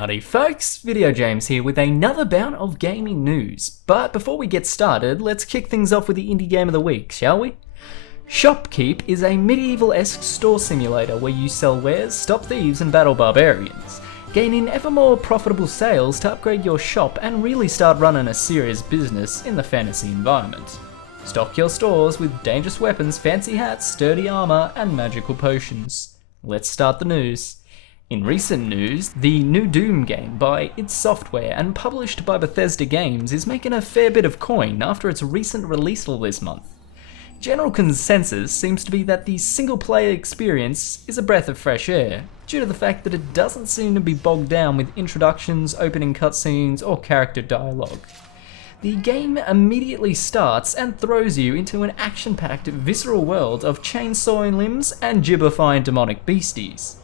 Howdy folks, Video James here with another bout of gaming news. But before we get started, let's kick things off with the Indie Game of the Week, shall we? Shopkeep is a medieval-esque store simulator where you sell wares, stop thieves and battle barbarians, gaining ever more profitable sales to upgrade your shop and really start running a serious business in the fantasy environment. Stock your stores with dangerous weapons, fancy hats, sturdy armor and magical potions. Let's start the news. In recent news, the new Doom game by id Software and published by Bethesda Games is making a fair bit of coin after its recent release this month. General consensus seems to be that the single-player experience is a breath of fresh air, due to the fact that it doesn't seem to be bogged down with introductions, opening cutscenes, or character dialogue. The game immediately starts and throws you into an action-packed, visceral world of chainsawing limbs and gibbifying demonic beasties.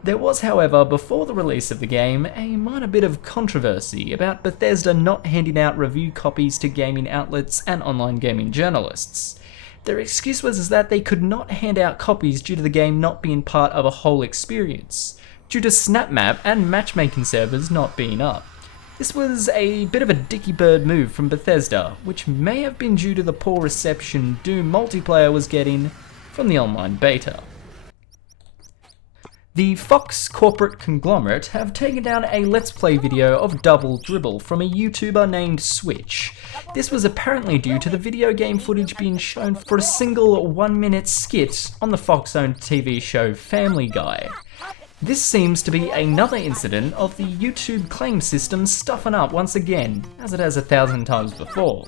There was, however, before the release of the game, a minor bit of controversy about Bethesda not handing out review copies to gaming outlets and online gaming journalists. Their excuse was that they could not hand out copies due to the game not being part of a whole experience, due to SnapMap and matchmaking servers not being up. This was a bit of a dicky bird move from Bethesda, which may have been due to the poor reception Doom multiplayer was getting from the online beta. The Fox corporate conglomerate have taken down a Let's Play video of Double Dribble from a YouTuber named Switch. This was apparently due to the video game footage being shown for a single 1-minute skit on the Fox-owned TV show Family Guy. This seems to be another incident of the YouTube claim system stuffing up once again, as it has 1,000 times before.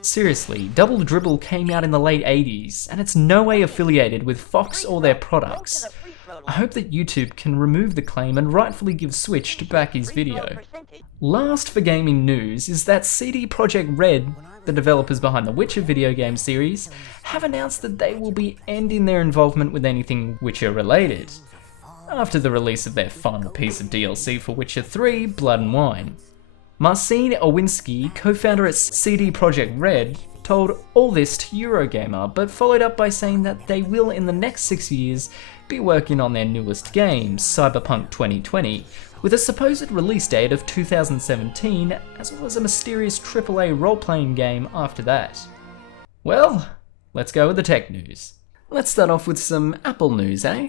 Seriously, Double Dribble came out in the late 80s, and it's no way affiliated with Fox or their products. I hope that YouTube can remove the claim and rightfully give Switch to back his video. Last for gaming news is that CD Projekt Red, the developers behind the Witcher video game series, have announced that they will be ending their involvement with anything Witcher related, after the release of their final piece of DLC for Witcher 3, Blood and Wine. Marcin Owinski, co-founder at CD Projekt Red, told all this to Eurogamer, but followed up by saying that they will in the next 6 years be working on their newest game, Cyberpunk 2020, with a supposed release date of 2017, as well as a mysterious AAA role-playing game after that. Well, let's go with the tech news. Let's start off with some Apple news, eh?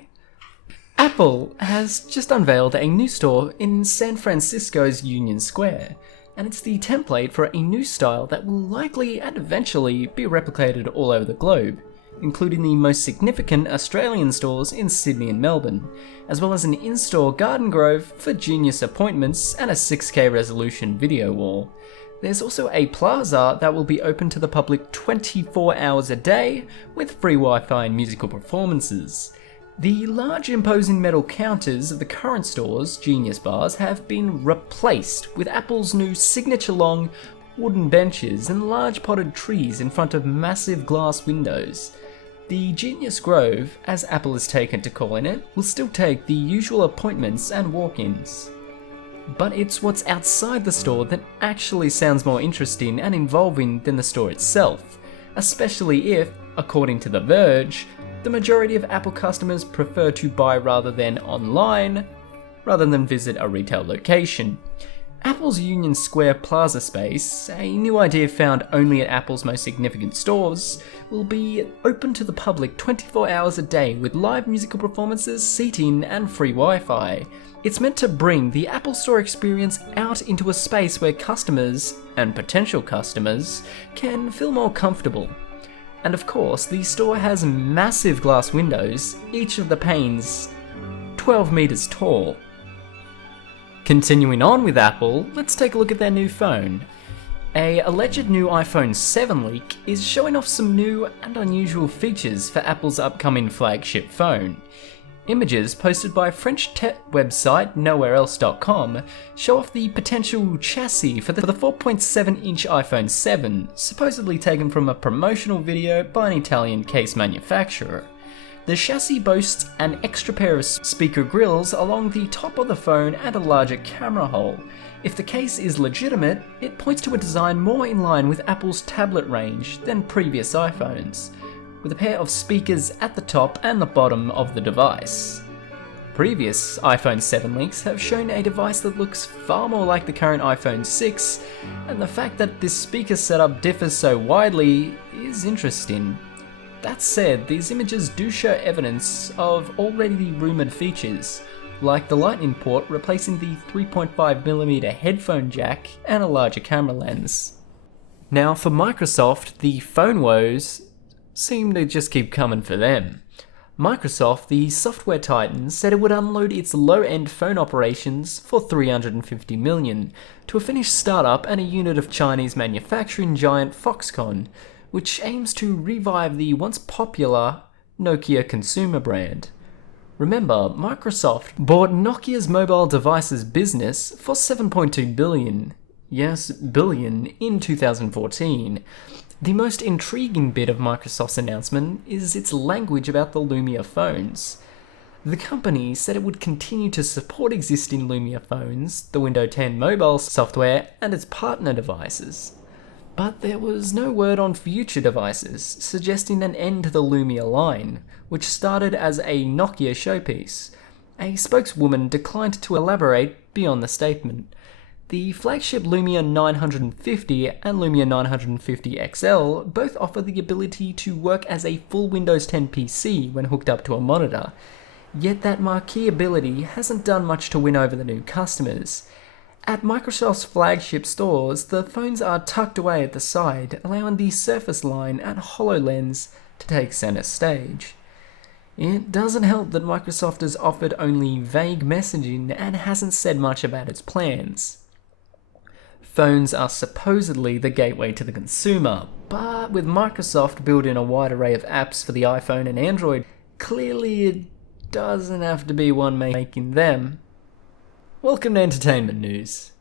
Apple has just unveiled a new store in San Francisco's Union Square, and it's the template for a new style that will likely and eventually be replicated all over the globe, including the most significant Australian stores in Sydney and Melbourne, as well as an in-store garden grove for Genius appointments and a 6K resolution video wall. There's also a plaza that will be open to the public 24 hours a day with free Wi-Fi and musical performances. The large imposing metal counters of the current store's Genius bars have been replaced with Apple's new signature-long wooden benches and large potted trees in front of massive glass windows. The Genius Grove, as Apple has taken to calling it, will still take the usual appointments and walk-ins. But it's what's outside the store that actually sounds more interesting and involving than the store itself, especially if, according to The Verge, the majority of Apple customers prefer to buy rather than visit a retail location. Apple's Union Square Plaza space, a new idea found only at Apple's most significant stores, will be open to the public 24 hours a day with live musical performances, seating, and free Wi-Fi. It's meant to bring the Apple Store experience out into a space where customers, and potential customers, can feel more comfortable. And of course, the store has massive glass windows, each of the panes 12 meters tall. Continuing on with Apple, let's take a look at their new phone. An alleged new iPhone 7 leak is showing off some new and unusual features for Apple's upcoming flagship phone. Images posted by French tech website nowhereelse.com show off the potential chassis for the 4.7-inch iPhone 7, supposedly taken from a promotional video by an Italian case manufacturer. The chassis boasts an extra pair of speaker grills along the top of the phone and a larger camera hole. If the case is legitimate, it points to a design more in line with Apple's tablet range than previous iPhones, with a pair of speakers at the top and the bottom of the device. Previous iPhone 7 leaks have shown a device that looks far more like the current iPhone 6, and the fact that this speaker setup differs so widely is interesting. That said, these images do show evidence of already rumoured features, like the Lightning port replacing the 3.5mm headphone jack and a larger camera lens. Now for Microsoft, the phone woes seem to just keep coming for them. Microsoft, the software titan, said it would unload its low-end phone operations for $350 million to a Finnish startup and a unit of Chinese manufacturing giant Foxconn, which aims to revive the once popular Nokia consumer brand. Remember, Microsoft bought Nokia's mobile devices business for $7.2 billion. Yes, billion in 2014. The most intriguing bit of Microsoft's announcement is its language about the Lumia phones. The company said it would continue to support existing Lumia phones, the Windows 10 mobile software, and its partner devices. But there was no word on future devices, suggesting an end to the Lumia line, which started as a Nokia showpiece. A spokeswoman declined to elaborate beyond the statement. The flagship Lumia 950 and Lumia 950 XL both offer the ability to work as a full Windows 10 PC when hooked up to a monitor, yet that marquee ability hasn't done much to win over the new customers. At Microsoft's flagship stores, the phones are tucked away at the side, allowing the Surface line and HoloLens to take center stage. It doesn't help that Microsoft has offered only vague messaging and hasn't said much about its plans. Phones are supposedly the gateway to the consumer, but with Microsoft building a wide array of apps for the iPhone and Android, clearly it doesn't have to be one making them. Welcome to entertainment news.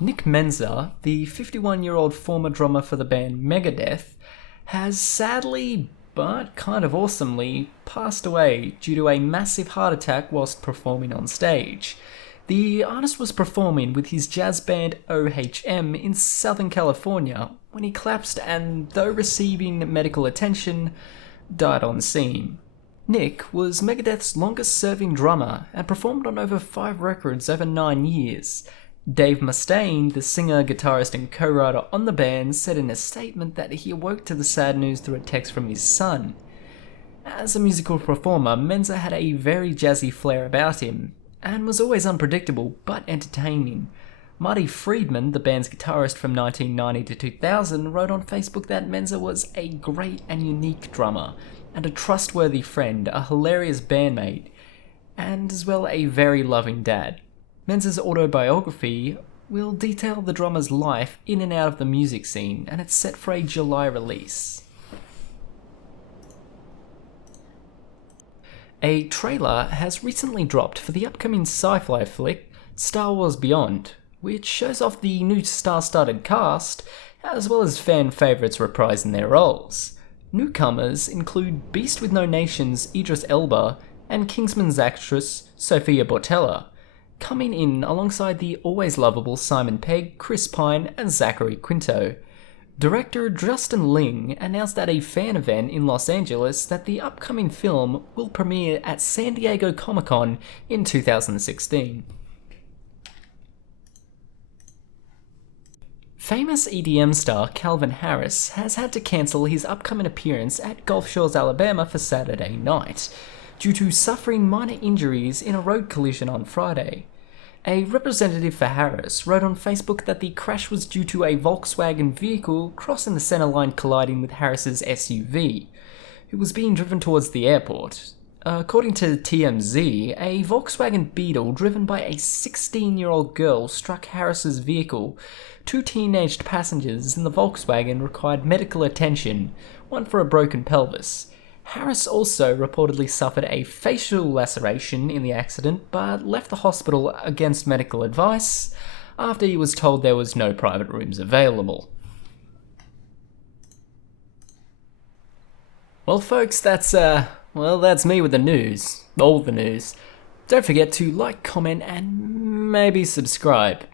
Nick Menza, the 51-year-old former drummer for the band Megadeth, has sadly, but kind of awesomely, passed away due to a massive heart attack whilst performing on stage. The artist was performing with his jazz band OHM in Southern California when he collapsed and, though receiving medical attention, died on scene. Nick was Megadeth's longest-serving drummer and performed on over 5 records over 9 years. Dave Mustaine, the singer, guitarist and co-writer on the band, said in a statement that he awoke to the sad news through a text from his son. As a musical performer, Menza had a very jazzy flair about him, and was always unpredictable but entertaining. Marty Friedman, the band's guitarist from 1990 to 2000, wrote on Facebook that Menza was a great and unique drummer, and a trustworthy friend, a hilarious bandmate, and as well a very loving dad. Menza's autobiography will detail the drummer's life in and out of the music scene, and it's set for a July release. A trailer has recently dropped for the upcoming sci-fi flick Star Wars Beyond, which shows off the new star-studded cast, as well as fan favourites reprising their roles. Newcomers include Beast with No Nation's Idris Elba and Kingsman's actress Sophia Boutella, coming in alongside the always lovable Simon Pegg, Chris Pine and Zachary Quinto. Director Justin Ling announced at a fan event in Los Angeles that the upcoming film will premiere at San Diego Comic-Con in 2016. Famous EDM star Calvin Harris has had to cancel his upcoming appearance at Gulf Shores, Alabama for Saturday night, due to suffering minor injuries in a road collision on Friday. A representative for Harris wrote on Facebook that the crash was due to a Volkswagen vehicle crossing the center line colliding with Harris's SUV, who was being driven towards the airport. According to TMZ, a Volkswagen Beetle driven by a 16-year-old girl struck Harris's vehicle. 2 teenaged passengers in the Volkswagen required medical attention, one for a broken pelvis. Harris also reportedly suffered a facial laceration in the accident, but left the hospital against medical advice after he was told there was no private rooms available. Well folks, that's me with the news. All the news. Don't forget to like, comment, and maybe subscribe.